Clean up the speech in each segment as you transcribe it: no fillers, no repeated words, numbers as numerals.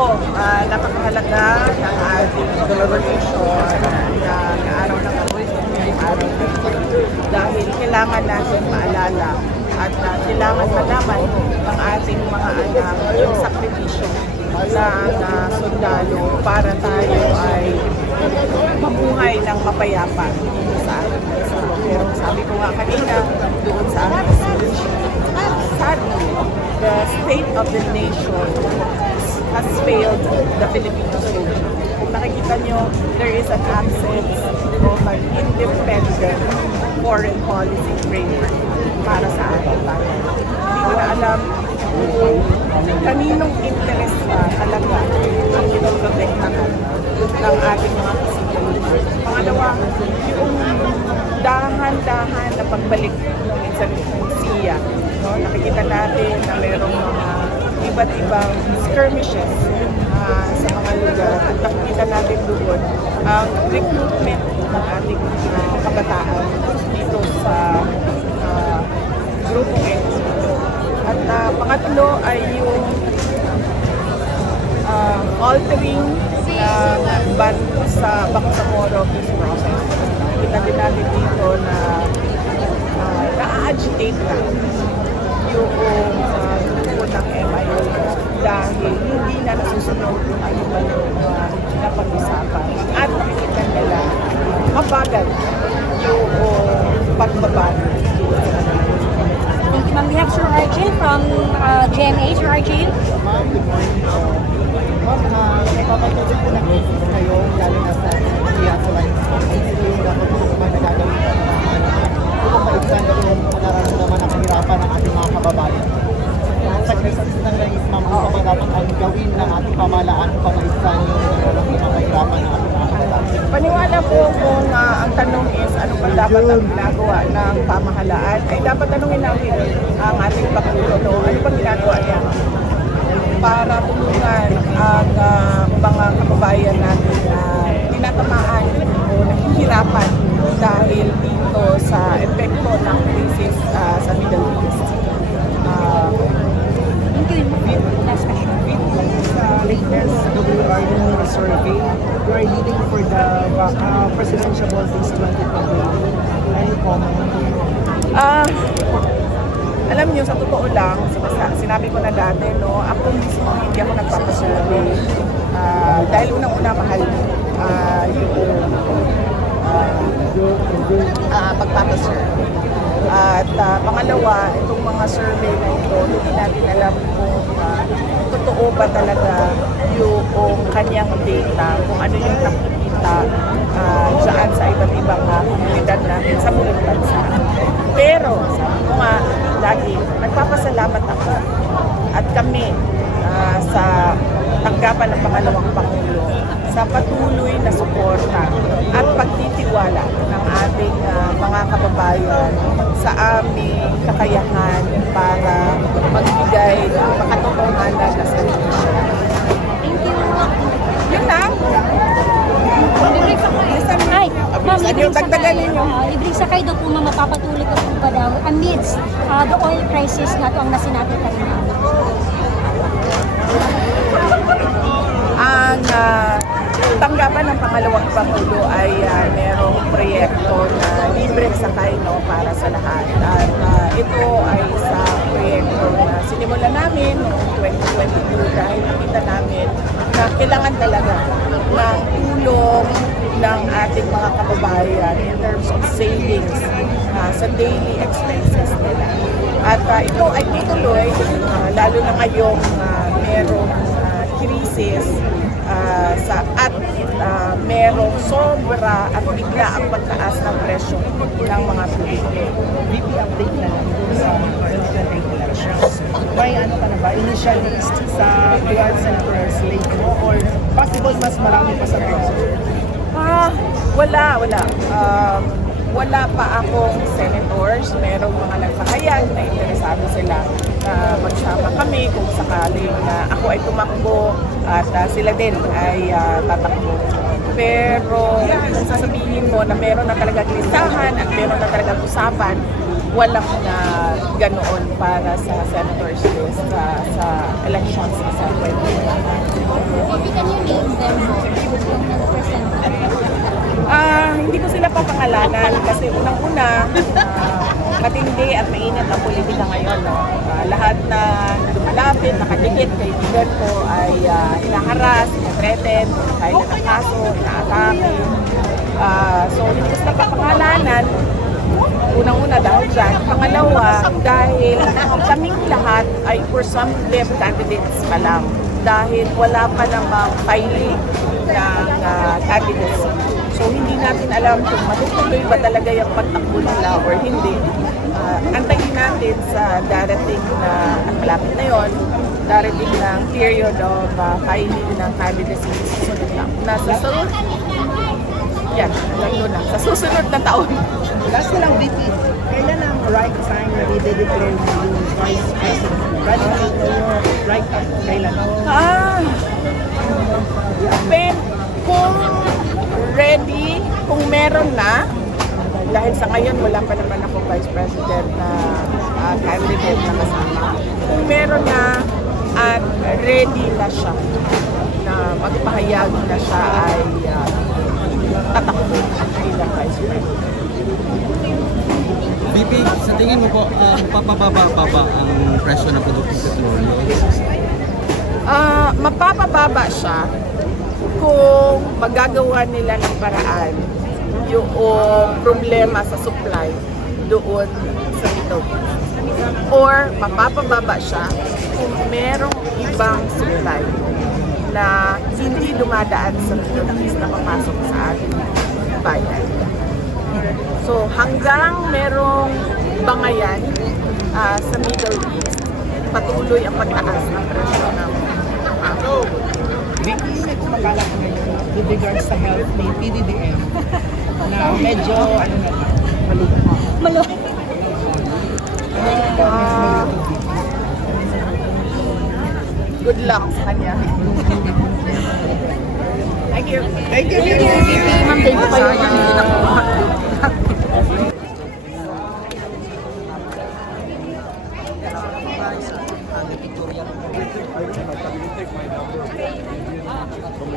Napakahalaga ng ating celebration ng araw ng araw dahil kailangan natin maalala at kailangan malaman ng ating mga anak yung sakripisyo ng sundalo para tayo ay mabuhay ng mapayapa dito sa ating bansa. Pero sabi ko nga kanina doon sa ating speech, sadly, the state of the nation has failed the Filipino soldier. Kung nakikita nyo, there is an absence of an independent foreign policy framework para sa ating bayan. Hindi ko na alam kung kaninong interest na talaga ang pinoprotektahan ng ating mga kasiguro. Pangalawa, yung dahan-dahan na pagbalik sa siya. No? Nakikita natin na mayroong mga iba't ibang skirmishes sa mga lugar at nakikita natin doon ang recruitment ng ating kabataan dito sa grupong ito. At pangatlo ay yung altering ng ban sa Bangsamoro peace process. Nakikita din natin dito na na-agitate na yung grupo ng MIL dahil hindi na nasusunod yung napag-usapan at nakikita nila mabagal yung pagbabago. Thank you, ma'am. We have Sir Arjun from GMA. Sir Arjun. Ma'am, good morning. Ma'am, napapatuloy po ng cases kayo, lalo na sa Piazza Line. Yung dapat po naman na gagawin sa mga paigsan na yung nararamdaman ng kahirapan ng ating mga kababayan. Sa krisis ng rayis, ma'am, ano pa dapat ang gawin ng ating pamahalaan upang maigsan yung mga kahirapan ng ating mga kababayan? Paniwala po kung ang tanong is ano pa dapat ang ginagawa ng pamahalaan, ay dapat tanungin natin ang ating Pangulo, no? Ano pang ginagawa niya para tulungan ang mga kababayan natin na tinatamaan o nahihirapan dahil dito sa epekto ng krisis sa Middle East. Last question. Sa latest WRU survey, you are leading for the presidential Baltics 2021. Any comment? Alam niyo, sa totoo lang, sinabi ko na dati, no, ako mismo hindi ako nagpapasurvey. Dahil unang-una mahal yung pagpapasurvey. At pangalawa, itong mga survey na ito, hindi natin alam kung totoo ba talaga yung kanyang data, kung ano yung nakikita dyan sa iba't ibang komunidad natin sa buong bansa. Pero, sabi ko nga, lagi, nagpapasalamat ako at kami sa tanggapan ng pangalawang Pangulo sa patuloy na suporta at pagtitiwala ng ating mga kababayan sa aming kakayahan para magbigay ng makatotohanan na servisyo. Thank you. Yun lang. Ay, ma'am, Yung dagdagan ninyo. libreng sakay daw po, ma'am, mapapatuloy ko po ba daw amidst the oil crisis na ito ang nasinabi kanina. Ang tanggapan ng pangalawang Pangulo ay merong proyekto na libreng sakay, no, para sa lahat. At ito ay sa proyekto na sinimulan namin noong 2022 dahil nakita namin na kailangan talaga ng tulong ng ating mga kababayan in terms of savings sa daily expenses nila. At ito ay tutuloy, lalo na ngayong merong krisis at merong sobra at bigla ang pagtaas ng presyo ng mga produkto. BP update na lang sa 2028 elections. May ano ka na ba? Initial list sa PR Senator slate mo or possible mas marami pa sa president? Wala. Wala pa akong senators. Merong mga nagpahayag na interesado sila na magsama kami kung sakaling ako ay tumakbo at sila din ay tatakbo. Pero kung sasabihin mo na meron na talagang listahan at meron na talagang usapan walang na ganoon para sa senators list sa elections sa 2021. Maybe can you name them yung nag-present? Hindi ko sila papangalanan kasi unang-una, matindi at mainit ang politika ngayon. No? Lahat na lumalapit, nakadikit, kaibigan ko ay hinaharas, hinathreaten, kailan ng kaso, inaatake. So hindi ko sila papangalanan. Unang-una dahil dyan. Pangalawa, dahil kaming lahat ay presumptive candidates pa lang. Dahil wala pa namang filing ng candidates. So hindi natin alam kung matutuloy ba talaga yung pagtakbo nila or hindi. Antayin natin sa darating na malapit na yon, darating ng period of filing ng candidacy susunod lang. Sa susunod na taon. Last na lang, VP. Kailan ang right time na i-declare mo yung Vice President? Running mate mo yung right time. Kailan? Kung ready, kung meron na, dahil sa ngayon wala pa naman ako Vice President na candidate na kasama, kung meron na at ready na siya na magpahayag na siya ay tatakbo bilang Vice President. VP, sa tingin mo po, papababa pa ba ang presyo ng produktong petrolyo? Mapapababa siya kung magagawa nila ng paraan yung problema sa supply doon sa Middle East. Or mapapababa siya kung merong ibang supply na hindi dumadaan sa Middle East na papasok sa ating bayan. So hanggang merong bangayan sa Middle East, patuloy ang pagtaas ng presyo ng VP, may kumakalat ngayon with regards sa health ni PDDM na medyo, Malo. good luck sa kanya. Thank you. Thank you, VP. Ma'am, thank you kayo.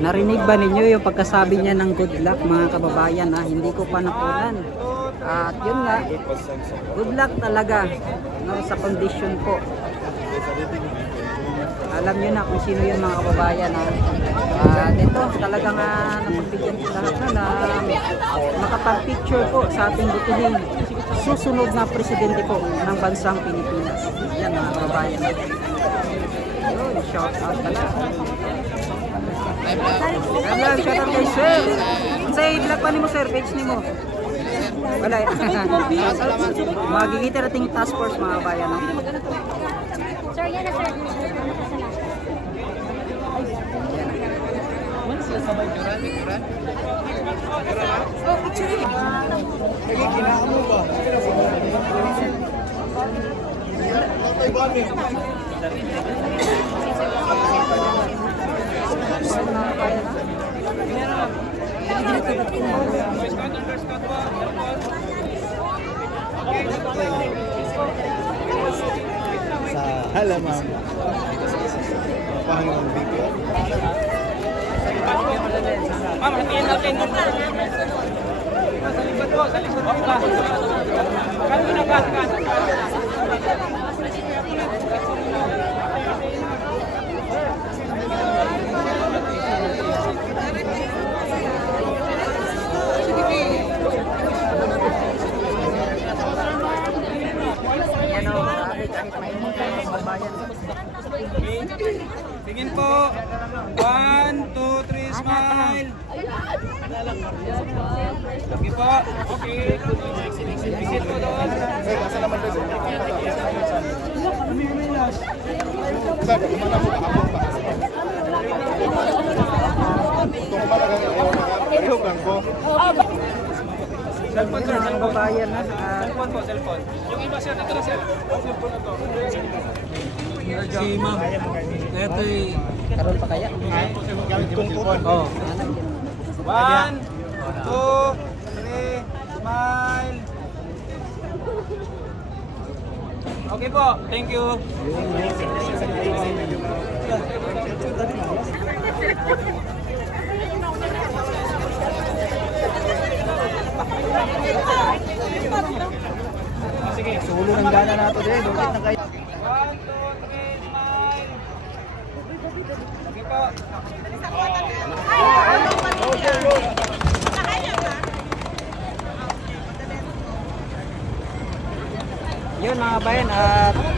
Narinig ba ninyo yung pagkasabi niya ng good luck mga kababayan ha? Hindi ko pa napunan. At yun nga, good luck talaga no, sa condition po. Alam nyo na kung sino yun mga kababayan ha. Dito talagang napagbigyan ko lahat na makapag-picture po sa ating butihing susunod na presidente po ng bansang Pilipinas. Yan mga kababayan. Yun, shout out pala. Hello, shout out kay sir. Say, vlog pa ni mo sir, page ni mo. Wala. Magigita nating task force mga kabayan. No? Sir, yan na sir. Sa halaman. Pahanggang video. Tingin po. 1, 2, 3, smile. Okay po. Okay. Exit po doon. Cellphone sir, mga kababayan ha. Cellphone po, cellphone. Yung iba sir, dito na sir. Cellphone na to. Si ma'am. Ito'y... Karoon pa kaya? Oh. 1, 2, 3, smile. Okay po, thank you. Sige. Sulo ng gana nato din. Dukit na kayo. 1, 2, 3, smile. Okay po. Yun mga bayan, at